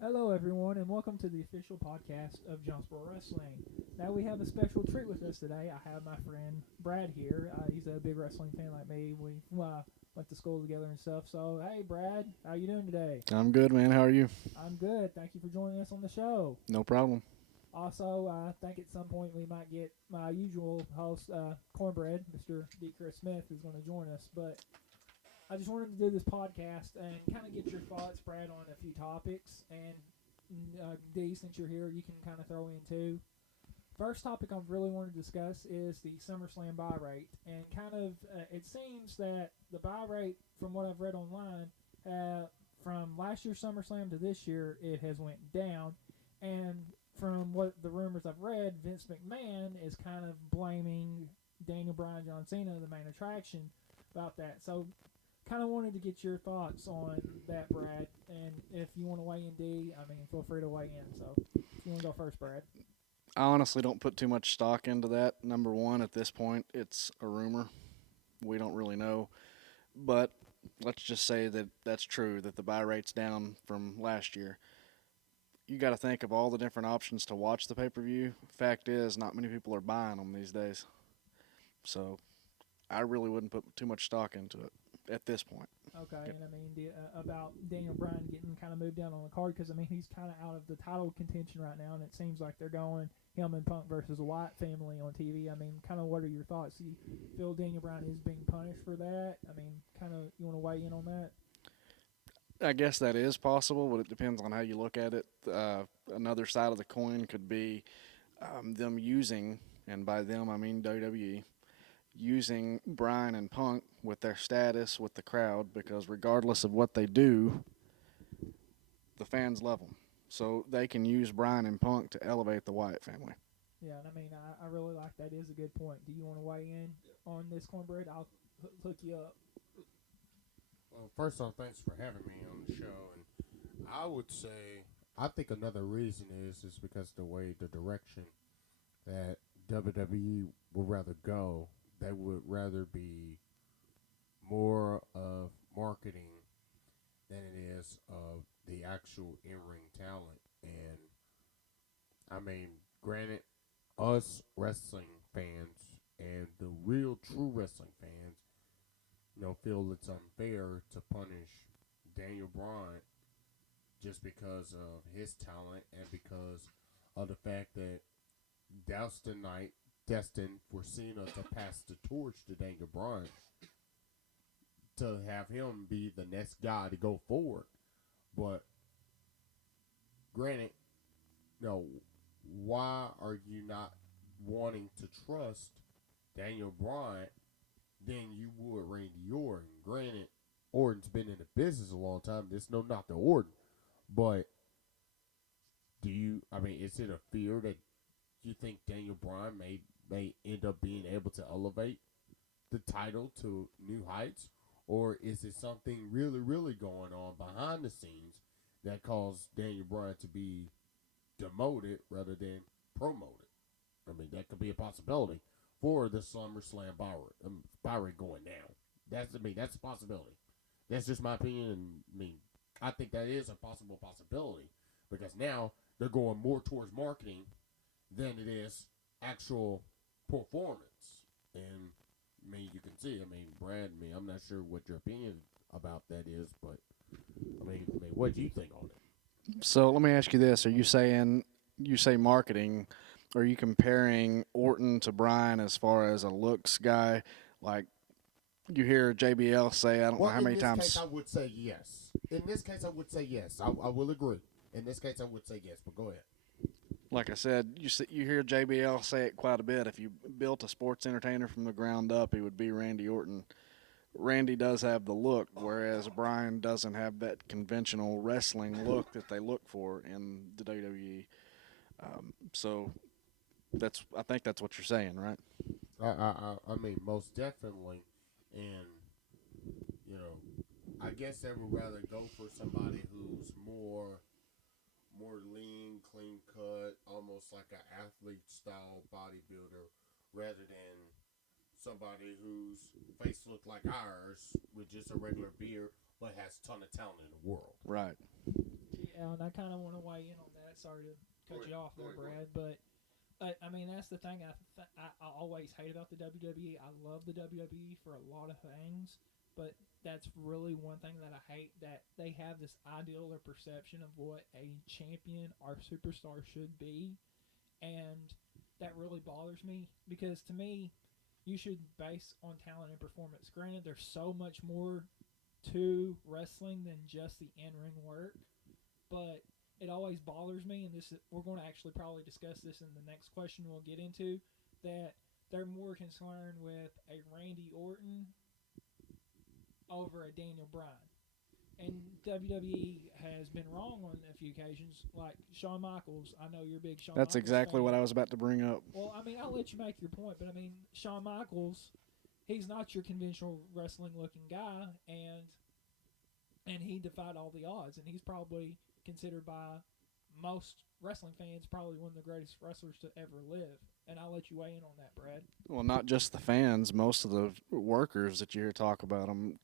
Hello, everyone, and welcome to the official podcast of Jonesboro Wrestling. Now, we have a special treat with us today. I have my friend Brad here. He's a big wrestling fan like me. We went to school together and stuff. So, hey, Brad, how you doing today? I'm good, man. How are you? I'm good. Thank you for joining us on the show. No problem. Also, I think at some point we might get my usual host, Cornbread, Mr. D. Chris Smith, who's going to join us. But I just wanted to do this podcast and kind of get your thoughts, Brad, on a few topics. And D, since you're here, you can kind of throw in too. First topic I really want to discuss is the SummerSlam buy rate. And kind of, it seems that the buy rate, from what I've read online, from last year's SummerSlam to this year, it has went down. And from what the rumors I've read, Vince McMahon is kind of blaming Daniel Bryan, John Cena, the main attraction, about that. So, kind of wanted to get your thoughts on that, Brad. And if you want to weigh in, D, I mean, feel free to weigh in. So, if you want to go first, Brad. I honestly don't put too much stock into that. Number one, at this point, it's a rumor. We don't really know. But let's just say that that's true, that the buy rate's down from last year. You got to think of all the different options to watch the pay-per-view. Fact is, not many people are buying them these days. So I really wouldn't put too much stock into it at this point. Okay, and I mean, about Daniel Bryan getting kind of moved down on the card, because, I mean, he's kind of out of the title contention right now, and it seems like they're going him and Punk versus the Wyatt family on TV. I mean, kind of what are your thoughts? Do you feel Daniel Bryan is being punished for that? I mean, kind of, you want to weigh in on that? I guess that is possible, but it depends on how you look at it. Another side of the coin could be them using, and by them I mean WWE, using Bryan and Punk with their status with the crowd, because regardless of what they do, the fans love them. So they can use Bryan and Punk to elevate the Wyatt family. Yeah, and I mean, I really like that. Is a good point. Do you want to weigh in on this, Cornbread? I'll hook you up. Well, first off, thanks for having me on the show. And I would say, I think another reason is because the way, the direction that WWE would rather go, they would rather be more of marketing than it is of the actual in-ring talent. And, I mean, granted, us wrestling fans and the real true wrestling fans, feel it's unfair to punish Daniel Bryan just because of his talent and because of the fact that Dustin Knight destined for Cena to pass the torch to Daniel Bryan, to have him be the next guy to go forward. But granted, why are you not wanting to trust Daniel Bryan than you would Randy Orton? Granted, Orton's been in the business a long time. There's no knock to Orton. But is it a fear that you think Daniel Bryan may end up being able to elevate the title to new heights? Or is it something really, really going on behind the scenes that caused Daniel Bryan to be demoted rather than promoted? I mean, that could be a possibility for the SummerSlam buy rate going down. That's a possibility. That's just my opinion. And I think that is a possible possibility because now they're going more towards marketing than it is actual performance. And you can see. Brad. I'm not sure what your opinion about that is, but what do you think on it? So let me ask you this: are you saying, you say marketing? Are you comparing Orton to Bryan as far as a looks guy? Like you hear JBL say, I don't know how many times. In this case, I would say yes. In this case, I would say yes. I will agree. In this case, I would say yes. But go ahead. Like I said, you hear JBL say it quite a bit. If you built a sports entertainer from the ground up, he would be Randy Orton. Randy does have the look, whereas Bryan doesn't have that conventional wrestling look that they look for in the WWE. So I think that's what you're saying, right? Most definitely, and I guess they would rather go for somebody who's more lean, clean cut, almost like an athlete style bodybuilder, rather than somebody whose face looked like ours with just a regular beard, but has a ton of talent in the world. Right. Yeah, and I kind of want to weigh in on that. Sorry to cut you off there, Brad, but I mean that's the thing I always hate about the WWE. I love the WWE for a lot of things, but that's really one thing that I hate, that they have this ideal or perception of what a champion or superstar should be, and that really bothers me, because to me, you should base on talent and performance. Granted, there's so much more to wrestling than just the in-ring work, but it always bothers me, and we're going to actually probably discuss this in the next question we'll get into, that they're more concerned with a Randy Orton over a Daniel Bryan. And WWE has been wrong on a few occasions, like Shawn Michaels. I know you're a big Shawn That's Michaels exactly fan. what I was about to bring up. Well, I mean, I'll let you make your point, but I mean, Shawn Michaels, he's not your conventional wrestling-looking guy, and he defied all the odds, and he's probably considered by most wrestling fans probably one of the greatest wrestlers to ever live. And I'll let you weigh in on that, Brad. Well, not just the fans. Most of the workers that you hear talk about him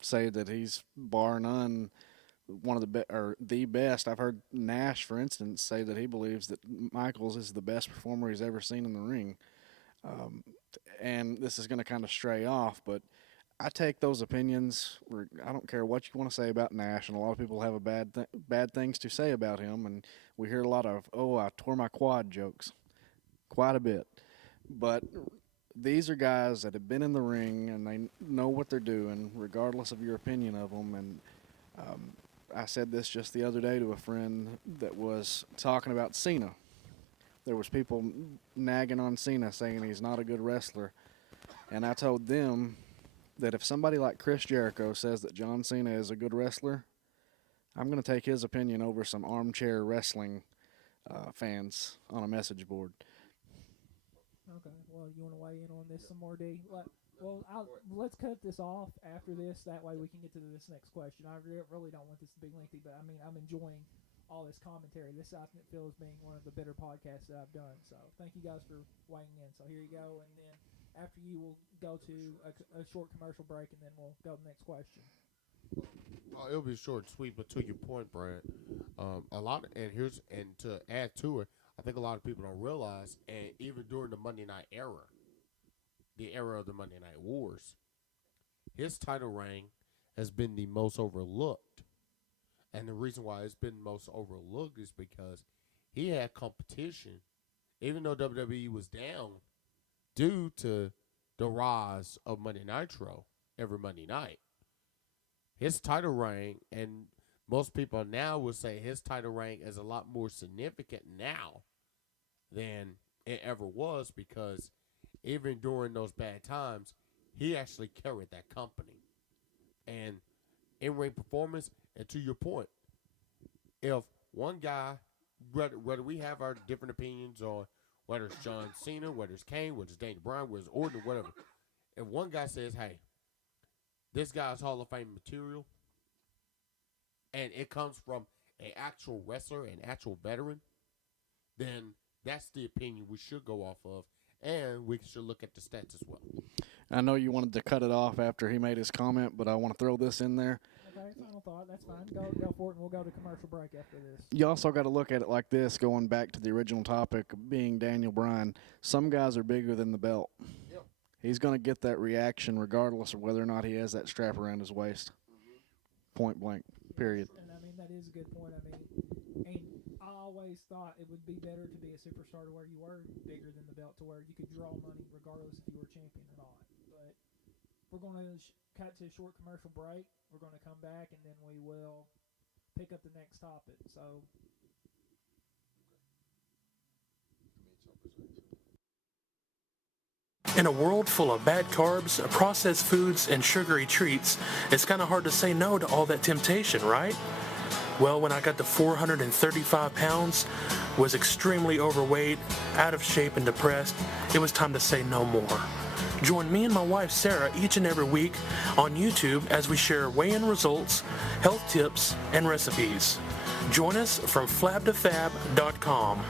say that he's bar none one of the best. I've heard Nash, for instance, say that he believes that Michaels is the best performer he's ever seen in the ring. And this is going to kind of stray off, but I take those opinions. I don't care what you want to say about Nash, and a lot of people have bad things to say about him, and we hear a lot of, I tore my quad jokes. Quite a bit. But these are guys that have been in the ring and they know what they're doing, regardless of your opinion of them. And I said this just the other day to a friend that was talking about Cena. There was people nagging on Cena saying he's not a good wrestler. And I told them that if somebody like Chris Jericho says that John Cena is a good wrestler, I'm going to take his opinion over some armchair wrestling fans on a message board. Okay, well, you want to weigh in on this some more, D? Let's cut this off after this. That way we can get to this next question. I really don't want this to be lengthy, but I mean, I'm enjoying all this commentary. This I feel as being one of the better podcasts that I've done. So thank you guys for weighing in. So here you go, and then after you, we'll go to a short commercial break, and then we'll go to the next question. It'll be short and sweet, but to your point, Brad, and to add to it, I think a lot of people don't realize, and even during the Monday Night era, the era of the Monday Night Wars, his title reign has been the most overlooked. And the reason why it's been most overlooked is because he had competition, even though WWE was down, due to the rise of Monday Nitro every Monday night. His title reign, and most people now will say his title reign is a lot more significant now than it ever was, because even during those bad times, he actually carried that company. And in-ring performance, and to your point, if one guy, whether we have our different opinions on whether it's John Cena, whether it's Kane, whether it's Daniel Bryan, whether it's Orton, whatever, if one guy says, hey, this guy's Hall of Fame material, and it comes from an actual wrestler, an actual veteran, then that's the opinion we should go off of, and we should look at the stats as well. I know you wanted to cut it off after he made his comment, but I want to throw this in there. Okay, final thought. That's fine. Go for it, and we'll go to commercial break after this. You also got to look at it like this, going back to the original topic being Daniel Bryan. Some guys are bigger than the belt. Yep. He's going to get that reaction regardless of whether or not he has that strap around his waist. Point blank, period. And I mean, that is a good point. I mean, and I always thought it would be better to be a superstar to where you were bigger than the belt, to where you could draw money regardless if you were champion or not. But we're going to cut to a short commercial break. We're going to come back, and then we will pick up the next topic. So. In a world full of bad carbs, processed foods, and sugary treats, it's kind of hard to say no to all that temptation, right? Well, when I got to 435 pounds, was extremely overweight, out of shape, and depressed, it was time to say no more. Join me and my wife Sarah each and every week on YouTube as we share weigh-in results, health tips, and recipes. Join us from flabtofab.com.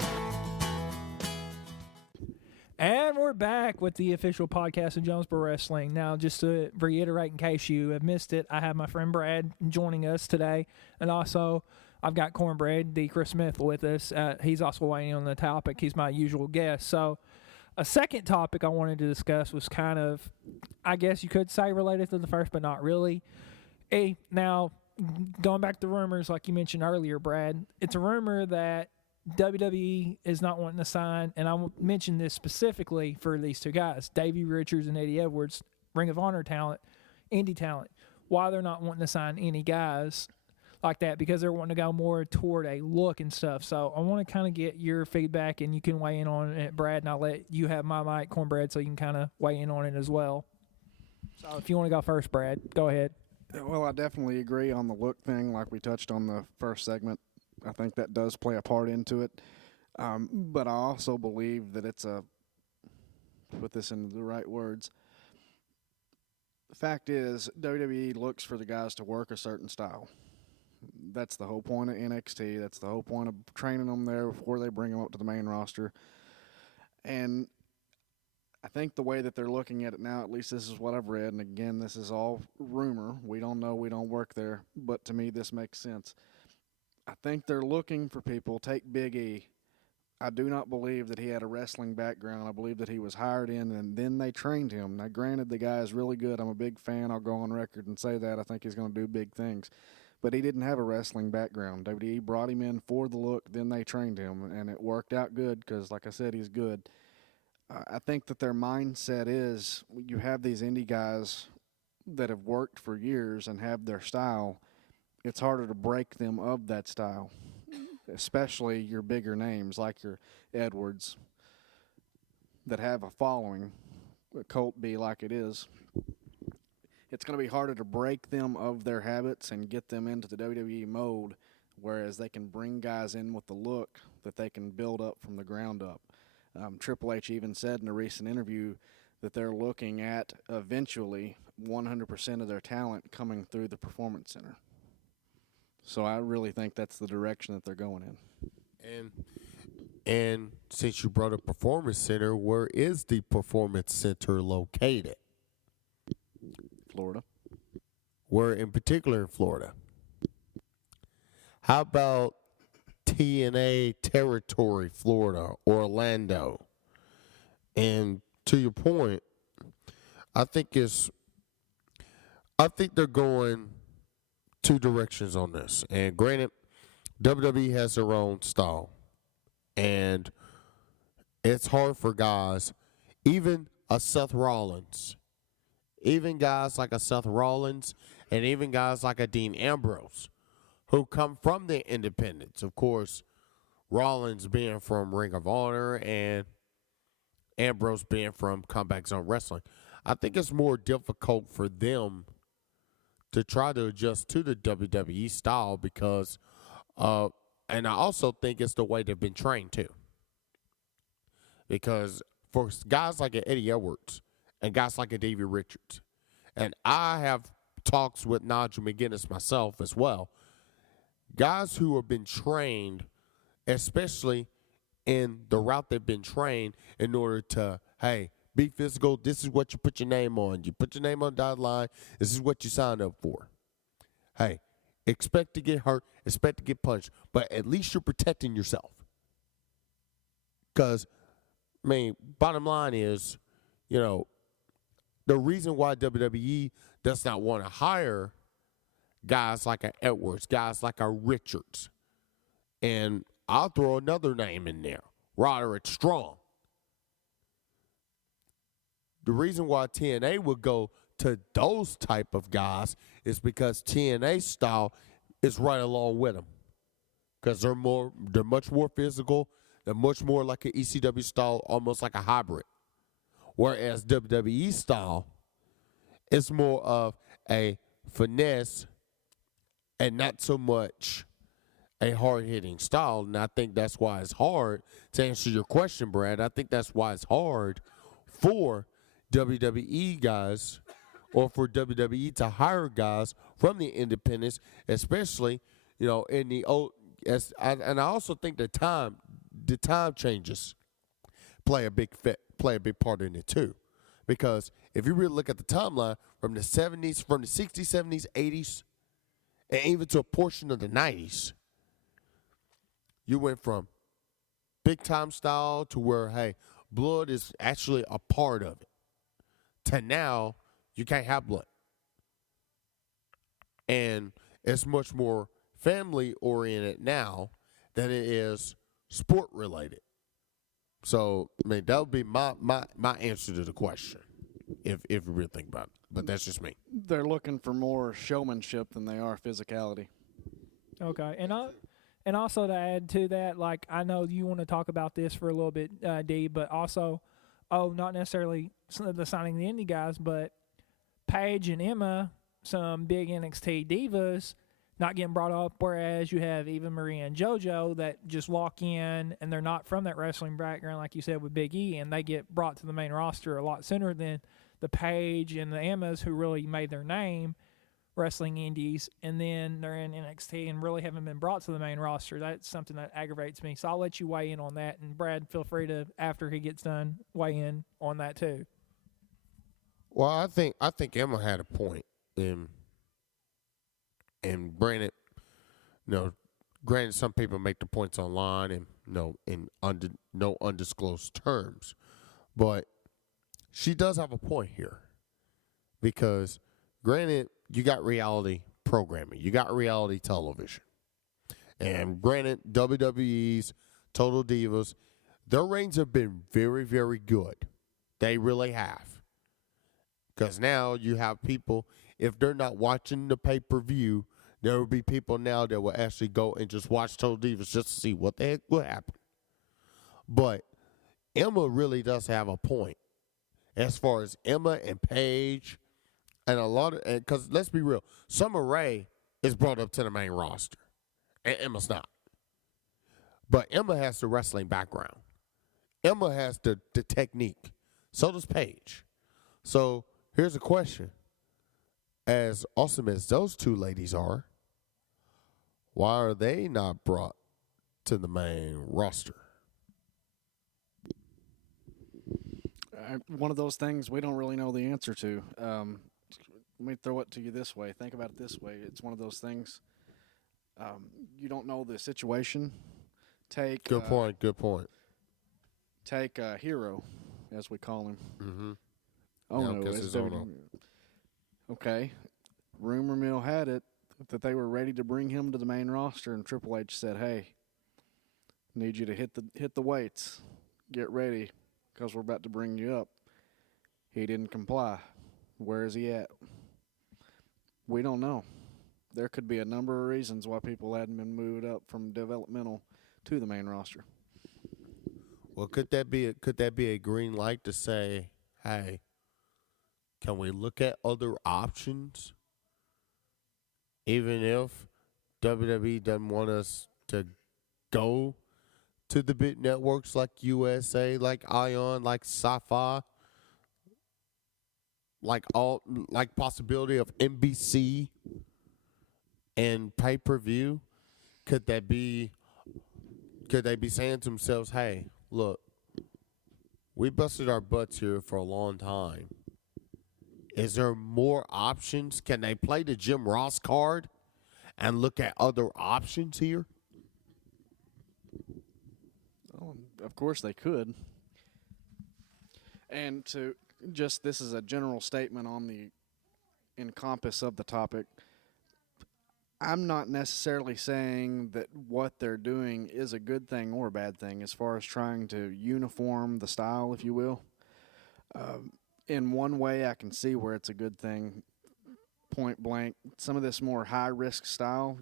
And we're back with the official podcast of Jonesboro Wrestling. Now, just to reiterate, in case you have missed it, I have my friend Brad joining us today. And also, I've got Cornbread, D. Chris Smith, with us. He's also weighing in on the topic. He's my usual guest. So, a second topic I wanted to discuss was kind of, I guess you could say, related to the first, but not really. Now, going back to rumors, like you mentioned earlier, Brad, it's a rumor that WWE is not wanting to sign, and I mention this specifically for these two guys, Davey Richards and Eddie Edwards, Ring of Honor talent, indie talent. Why they're not wanting to sign any guys like that, because they're wanting to go more toward a look and stuff. So I want to kind of get your feedback, and you can weigh in on it, Brad, and I'll let you have my mic, Cornbread, so you can kind of weigh in on it as well. So if you want to go first, Brad, go ahead. Well, I definitely agree on the look thing, like we touched on the first segment. I think that does play a part into it. But I also believe that it's put this into the right words. The fact is, WWE looks for the guys to work a certain style. That's the whole point of NXT. That's the whole point of training them there before they bring them up to the main roster. And I think the way that they're looking at it now, at least this is what I've read, and again, this is all rumor. We don't know. We don't work there. But to me, this makes sense. I think they're looking for people. Take Big E. I do not believe that he had a wrestling background. I believe that he was hired in and then they trained him. Now, granted, the guy is really good. I'm a big fan. I'll go on record and say that. I think he's going to do big things. But he didn't have a wrestling background. WWE brought him in for the look, then they trained him, and it worked out good because, like I said, he's good. I think that their mindset is you have these indie guys that have worked for years and have their style. It's harder to break them of that style, especially your bigger names like your Edwards that have a following, Colt be like it is. It's going to be harder to break them of their habits and get them into the WWE mode, whereas they can bring guys in with the look that they can build up from the ground up. Triple H even said in a recent interview that they're looking at eventually 100% of their talent coming through the Performance Center. So I really think that's the direction that they're going in. And since you brought up Performance Center, where is the Performance Center located? Florida. Where in particular in Florida? How about TNA territory, Florida, Orlando? And to your point, I think they're going two directions on this. And granted, WWE has their own style. And it's hard for guys, even a Seth Rollins, even guys like a Seth Rollins, and even guys like a Dean Ambrose, who come from the independents. Of course, Rollins being from Ring of Honor and Ambrose being from Comeback Zone Wrestling. I think it's more difficult for them to try to adjust to the WWE style because, and I also think it's the way they've been trained too. Because for guys like Eddie Edwards and guys like Davey Richards, and I have talks with Nigel McGuinness myself as well, guys who have been trained, especially in the route they've been trained in order to, hey, be physical. This is what you put your name on. You put your name on the dotted line. This is what you signed up for. Hey, expect to get hurt. Expect to get punched. But at least you're protecting yourself. Because, I mean, bottom line is, the reason why WWE does not want to hire guys like a Edwards, guys like a Richards, and I'll throw another name in there, Roderick Strong. The reason why TNA would go to those type of guys is because TNA style is right along with them. Because they're much more physical. They're much more like an ECW style, almost like a hybrid. Whereas WWE style is more of a finesse and not so much a hard-hitting style. And I think that's why it's hard, to answer your question, Brad, I think that's why it's hard for WWE guys or for WWE to hire guys from the independents, especially, in the old. And I also think the time changes play a big play a big part in it too. Because if you really look at the timeline from the 70s, from the 60s, 70s, 80s, and even to a portion of the 90s, you went from big time style to where, hey, blood is actually a part of it, to now you can't have blood. And it's much more family oriented now than it is sport related. So, I mean, that would be my answer to the question, if you really think about it. But that's just me. They're looking for more showmanship than they are physicality. Okay, and also to add to that, like I know you want to talk about this for a little bit, D, but also, not necessarily the signing the indie guys, but Paige and Emma, some big NXT divas, not getting brought up, whereas you have Eva Marie and JoJo that just walk in and they're not from that wrestling background, like you said with Big E, and they get brought to the main roster a lot sooner than the Paige and the Emmas who really made their name wrestling indies, and then they're in NXT and really haven't been brought to the main roster. That's something that aggravates me. So I'll let you weigh in on that, and Brad, feel free to, after he gets done, weigh in on that too. Well, I think Emma had a point. And granted, some people make the points online and in no undisclosed terms, but she does have a point here, because granted, you got reality programming, you got reality television, and granted, WWE's Total Divas, their reigns have been very, very good. They really have, because now you have people. If they're not watching the pay-per-view, there will be people now that will actually go and just watch Total Divas just to see what the heck will happen. But Emma really does have a point as far as Emma and Paige and a lot of, because let's be real, Summer Rae is brought up to the main roster, and Emma's not. But Emma has the wrestling background. Emma has the technique. So does Paige. So here's a question. As awesome as those two ladies are, why are they not brought to the main roster? One of those things we don't really know the answer to. Let me throw it to you this way. Think about it this way. It's one of those things. You don't know the situation. Good point. Take Hero, as we call him. Mm-hmm. Oh Yeah, no, 'cause it's it's Ono. Okay. Rumor mill had it that they were ready to bring him to the main roster, and Triple H said, "Hey, need you to hit the weights, get ready, because we're about to bring you up." He didn't comply. Where is he at? We don't know. There could be a number of reasons why people hadn't been moved up from developmental to the main roster. Well, could that be a green light to say, hey, can we look at other options? Even if WWE doesn't want us to go to the big networks like USA, like Ion, like Sci-Fi, like possibility of NBC and pay-per-view, could they be saying to themselves, hey, look, we busted our butts here for a long time. Is there more options? Can they play the Jim Ross card and look at other options here? Oh, of course they could. And to just, this is a general statement on the encompass of the topic. I'm not necessarily saying that what they're doing is a good thing or a bad thing as far as trying to uniform the style, if you will. In one way, I can see where it's a good thing, point blank. Some of this more high-risk style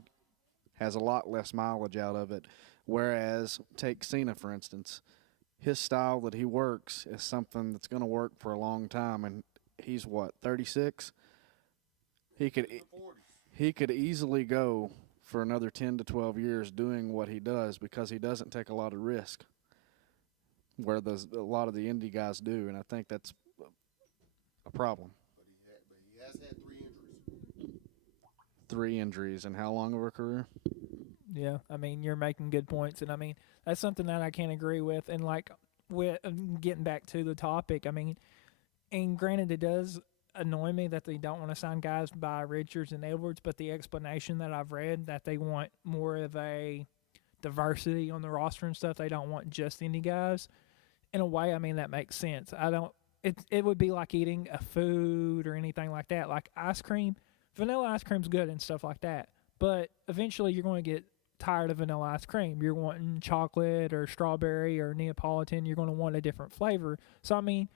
has a lot less mileage out of it, whereas, take Cena, for instance. His style that he works is something that's going to work for a long time, and he's, 36? He could easily go for another 10 to 12 years doing what he does because he doesn't take a lot of risk, where a lot of the indie guys do, and I think that's a problem. But he has had 3 injuries. 3 injuries in how long of a career? Yeah, I mean, you're making good points, and I mean, that's something that I can't agree with. And like with getting back to the topic, I mean, and granted, it does annoy me that they don't want to sign guys by Richards and Edwards, but the explanation that I've read that they want more of a diversity on the roster and stuff, they don't want just any guys. In a way, I mean, that makes sense. It would be like eating a food or anything like that. Like ice cream, vanilla ice cream's good and stuff like that, but eventually you're going to get tired of vanilla ice cream. You're wanting chocolate or strawberry or Neapolitan. You're going to want a different flavor. So, I mean,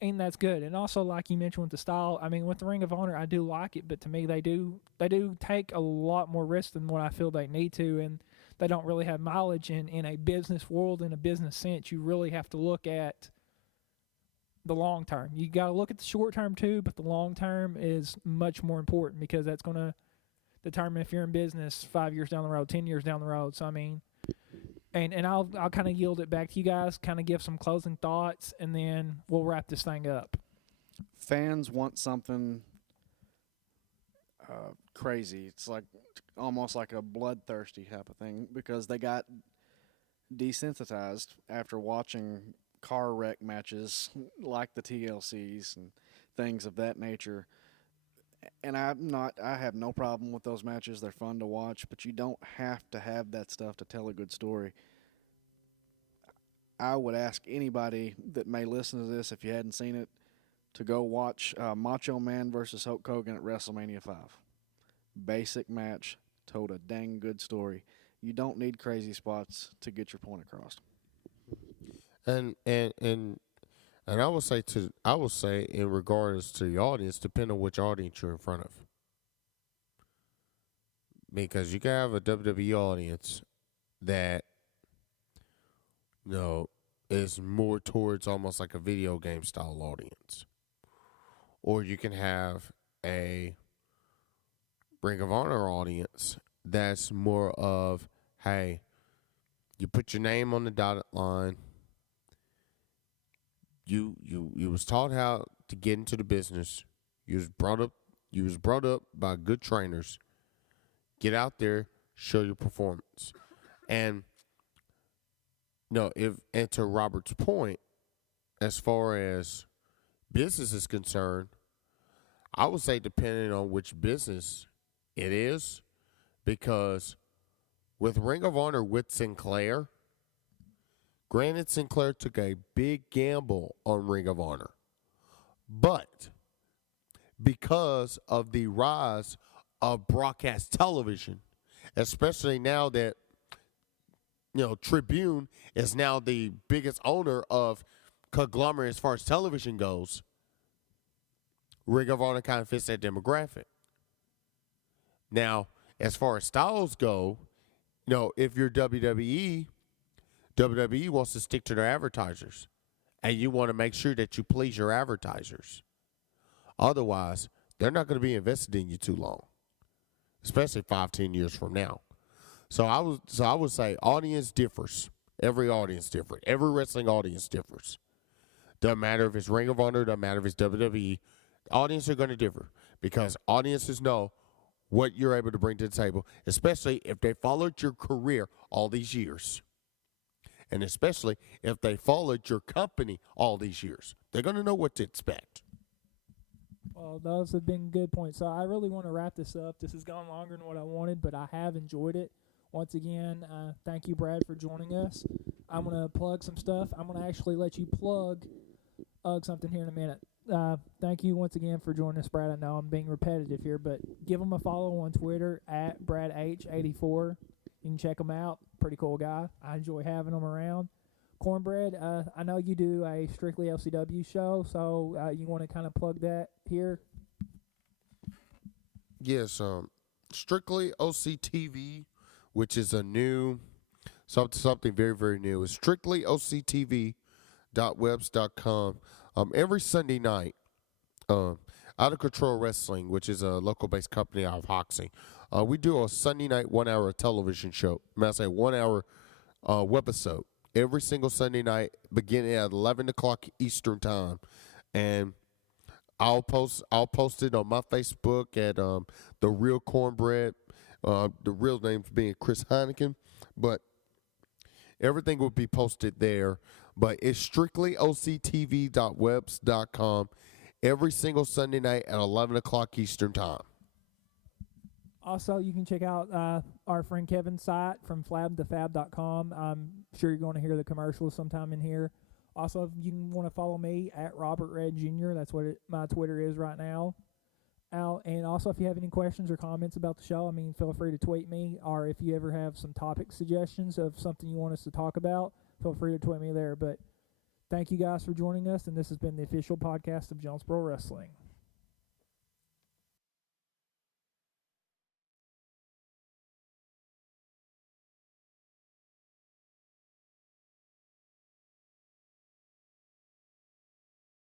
and that's good. And also, like you mentioned with the style, I mean, with the Ring of Honor, I do like it, but to me, they do take a lot more risk than what I feel they need to, and they don't really have mileage in a business world, in a business sense. You really have to look at the long term. You got to look at the short term too, but the long term is much more important because that's going to determine if you're in business 5 years down the road, 10 years down the road. So, I mean, and I'll kind of yield it back to you guys, kind of give some closing thoughts, and then we'll wrap this thing up. Fans want something crazy. It's like almost like a bloodthirsty type of thing because they got desensitized after watching car wreck matches like the TLCs and things of that nature. And I have no problem with those matches. They're fun to watch, but you don't have to have that stuff to tell a good story. I would ask anybody that may listen to this, if you hadn't seen it, to go watch Macho Man versus Hulk Hogan at WrestleMania 5. Basic match, told a dang good story. You don't need crazy spots to get your point across. And I will say in regards to the audience, depending on which audience you're in front of. Because you can have a WWE audience that, you know, is more towards almost like a video game style audience. Or you can have a Ring of Honor audience that's more of, hey, you put your name on the dotted line. You was taught how to get into the business. You was brought up by good trainers. Get out there, show your performance. And and to Robert's point, as far as business is concerned, I would say depending on which business it is, because with Ring of Honor with Sinclair, granted, Sinclair took a big gamble on Ring of Honor. But because of the rise of broadcast television, especially now that, Tribune is now the biggest owner of conglomerate as far as television goes, Ring of Honor kind of fits that demographic. Now, as far as styles go, if you're WWE wants to stick to their advertisers, and you want to make sure that you please your advertisers. Otherwise, they're not going to be invested in you too long, especially 5-10 years from now. So I would say audience differs. Every audience differs. Every wrestling audience differs. Doesn't matter if it's Ring of Honor, doesn't matter if it's WWE. Audiences are going to differ because audiences know what you're able to bring to the table, especially if they followed your career all these years. And especially if they followed your company all these years. They're going to know what to expect. Well, those have been good points. So I really want to wrap this up. This has gone longer than what I wanted, but I have enjoyed it. Once again, thank you, Brad, for joining us. I'm going to plug some stuff. I'm going to actually let you plug something here in a minute. Thank you once again for joining us, Brad. I know I'm being repetitive here, but give him a follow on Twitter at BradH84. You can check him out. Pretty cool guy. I enjoy having him around. Cornbread, I know you do a Strictly LCW show, so you want to kind of plug that here? Yes, Strictly OCTV, which is a new, something very, very new. It's strictlyoctv.webs.com. Every Sunday night, Out of Control Wrestling, which is a local-based company out of Hoxie, we do a Sunday night 1 hour television show. I say 1 hour webisode every single Sunday night, beginning at 11 o'clock Eastern time, and I'll post it on my Facebook at The Real Cornbread. The real name's being Chris Heineken, but everything will be posted there. But it's strictly octv.webs.com every single Sunday night at 11 o'clock Eastern Time. Also, you can check out our friend Kevin's site from flabtofab.com. I'm sure you're going to hear the commercials sometime in here. Also, if you want to follow me at Robert Red Jr., that's what my Twitter is right now. And also, if you have any questions or comments about the show, feel free to tweet me. Or if you ever have some topic suggestions of something you want us to talk about, feel free to tweet me there. But thank you guys for joining us, and this has been the official podcast of Jonesboro Wrestling.